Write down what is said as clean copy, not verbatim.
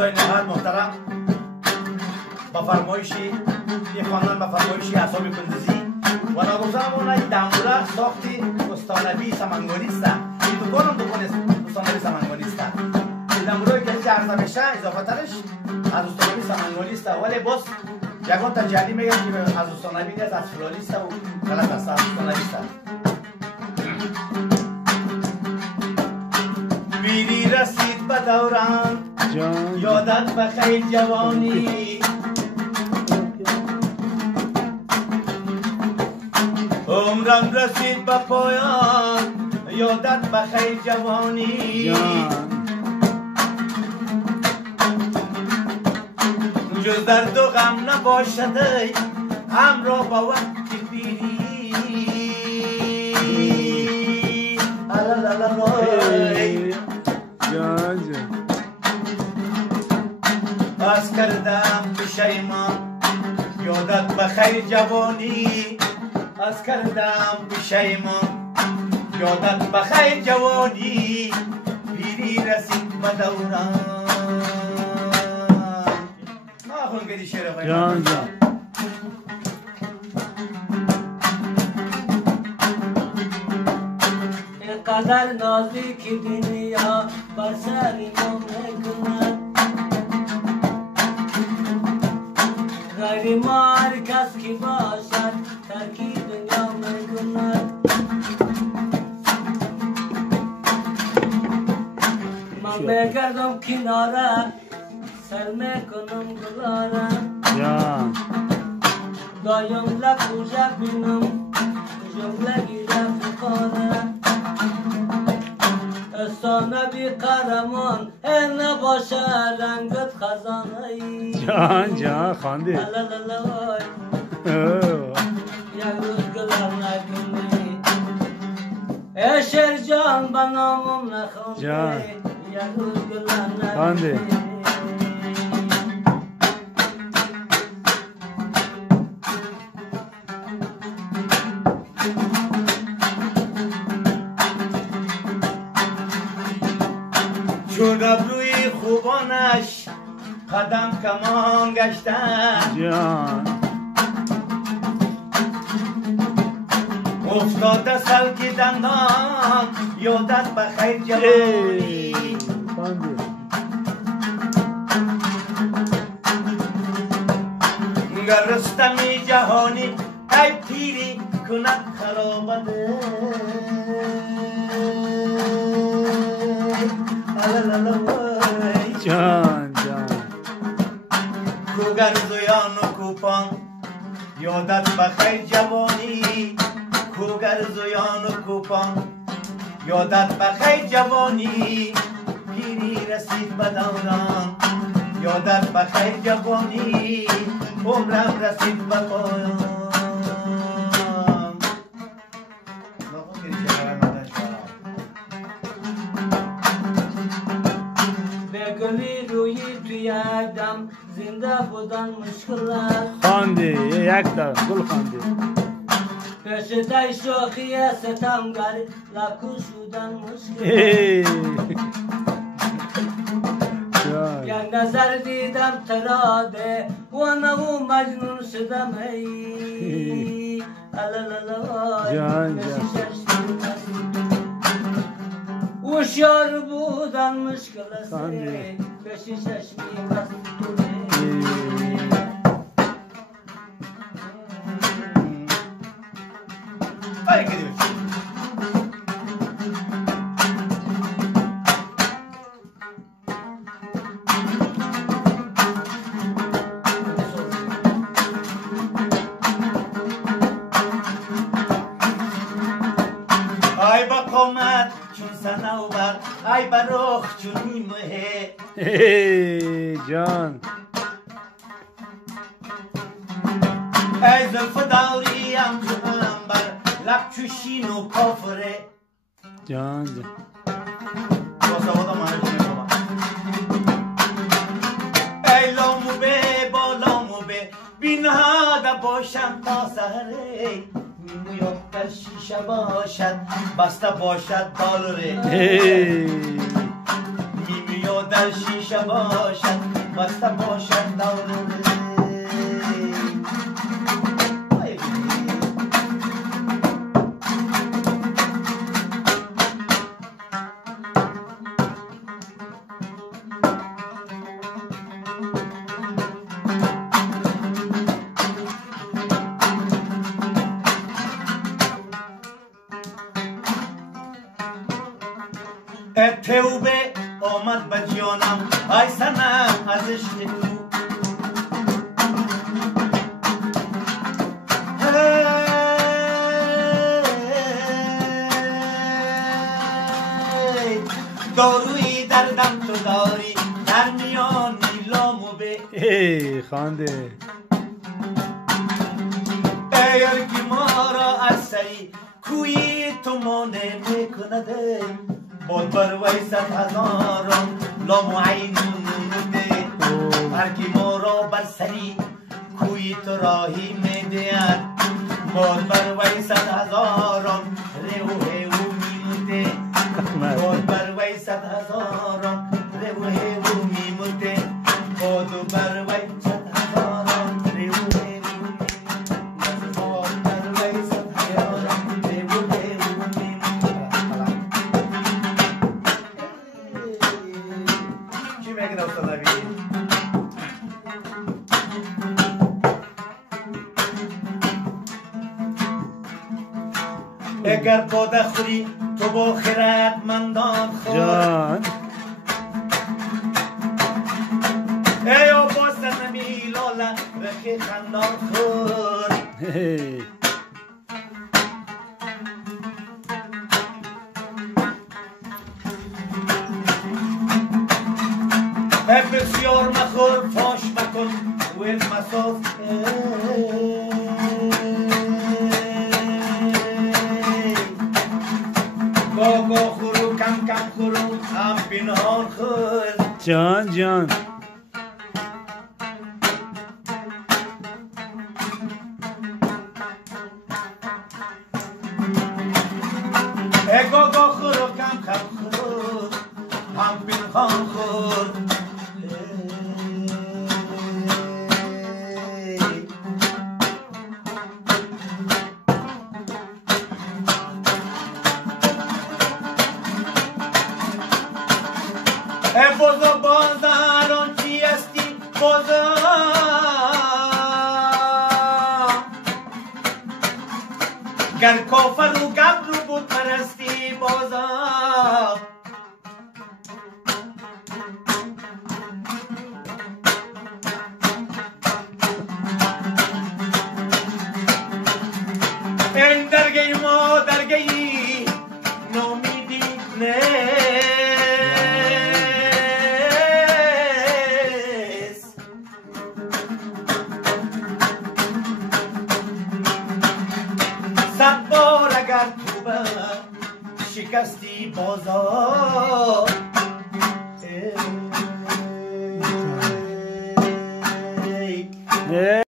نهایت محترم با فرمایشی یه خواندن با فرمایشی اعصاب کندزی و ناگفتم اون این دمبوره ساختی استانبی سمنگانیست این دکانم دکان استانبی سمنگانیست این دمبوره که اینجا عرضه میشه اضافه ترش از استانبی سمنگانیست ولی باز یکان تجلی میگم که از استانبی نیست از فلالیست و غلط است از استانبیست بیری رسید به دوران یادت بخیر جوانی عمرم رسید به پایان یادت بخیر جوانی جز درد و غم نباشد همراه با وقتی پیری باز کردم پشیمان یادت بخیر جوانی از کردم پشیمان یادت بخیر جوانی پیری رسید به دوران آخون کردی شعر خواهی جان اینقدر نازی که دنیا بر سر ما میکند غیر ما هر کس که باشد ترکی دنیا میکند من بگردم کناره سر میکنم گلاره دایم لکوژه بینم جمله گیره فکاره استانبی قهرمان نباشه رنگت خزانه ای جان خواندی یک روز گلر نکنی اشر جان به نامم نخوندی یک روز گلر نکنی چون ابروی خوبانش قدم کمان گشتن جان افتاده سلکی دندان یادت بخیر جوانی گر رستمی جهانی ای پیری کند خرابده جان کوگر زویان و کوپان یادت بخیر جوانی کوگر زویان و کوپان یادت بخیر جوانی پیری رسید به دوران یادت بخیر جوانی عمرم رسید به پایان گلی روی توی یک دم زنده بودن مشکل است خواندی یک دم گل خواندی پشتای شوخی ستمگر لکو شدن مشکل یک نظر دیدم تراده و نمو مجنون شدم ای جان هوشیار بودن مشکل است پیش چشمی مستونه ای کدیم ای با قامت چون سنوبر ای با رخ چون نیمه جان ای زلف داوری هم چون انبر لب چو شین و کافره جان باسوادا مانه کنه بابا ای لامو به با لامو به بینهاده باشم تا سهره میاد در شیشه باشد بسته باشد دالره میاد در شیشه باشد بسته باشد دور توبه آمد به جانم ای سنم از عشق تو داروی دردم تو داری در میان نیلام و به ای خانده اگر که ما را از سری کوی تو مانه میکنده بود بر وی 100,000 لام و عین نموده هر کی ما را بر سری کوی تو راهی میدهد بود بر وی 100,000 ریو هیو میموده بود بر وی 100,000 ریو هیو میموده بود بر وی 100,000 ریو هیو اگر باده خوری تو با خردمندان خور جان ای باستن میلاله رخی خندان خور هی. بسیار مخور فاش مکن ویل مساف گاگا خورو کم کم خورو هم پنهان خور جان جان گاگا خورو کم کم خورو هم پنهان خور بازا بازاران چی هستی بازا گر کافر و گبر و بود پرستی بازا این درگه ما درگه نامیدی نه شکستی بازار ای